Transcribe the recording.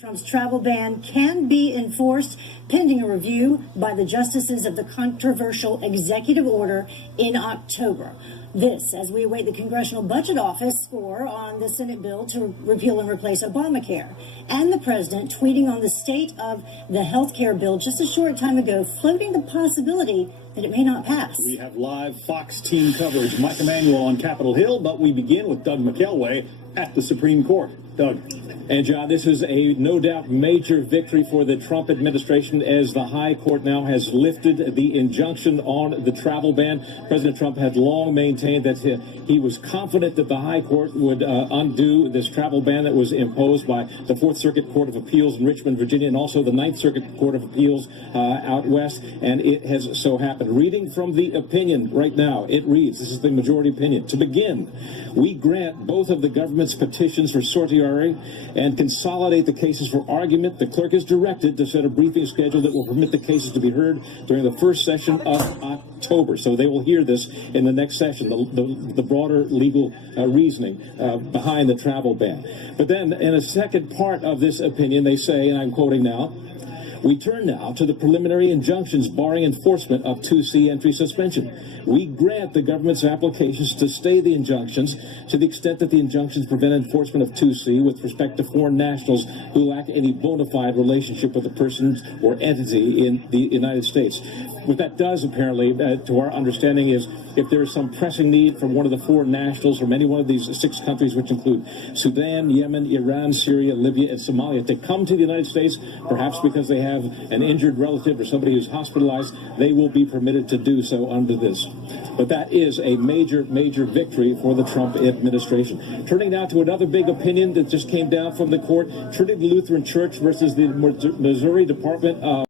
Trump's travel ban can be enforced pending a review by the justices of the controversial executive order in October. This as we await the Congressional Budget Office score on the Senate bill to repeal and replace Obamacare. And the president tweeting on the state of the health care bill just a short time ago, floating the possibility that it may not pass. We have live Fox team coverage. Mike Emanuel on Capitol Hill, but we begin with Doug McKelway at the Supreme Court. Doug. And John, this is a no doubt major victory for the Trump administration as the High Court now has lifted the injunction on the travel ban. President Trump had long maintained that he was confident that the High Court would undo this travel ban that was imposed by the Fourth Circuit Court of Appeals in Richmond, Virginia, and also the Ninth Circuit Court of Appeals out west. And it has so happened. Reading from the opinion right now, it reads, this is the majority opinion. To begin, we grant both of the government's petitions for certiorari and consolidate the cases for argument. The clerk is directed to set a briefing schedule that will permit the cases to be heard during the first session of October. So they will hear this in the next session, the broader legal reasoning behind the travel ban. But then in a second part of this opinion, they say, and I'm quoting now, we turn now to the preliminary injunctions barring enforcement of 2C entry suspension. We grant the government's applications to stay the injunctions to the extent that the injunctions prevent enforcement of 2C with respect to foreign nationals who lack any bona fide relationship with a person or entity in the United States. What that does, apparently, to our understanding, is if there is some pressing need from one of the foreign nationals from any one of these 6 countries, which include Sudan, Yemen, Iran, Syria, Libya, and Somalia, to come to the United States, perhaps because they have an injured relative or somebody who's hospitalized, they will be permitted to do so under this. But that is a major, major victory for the Trump administration. Turning now to another big opinion that just came down from the court, Trinity Lutheran Church versus the Missouri Department of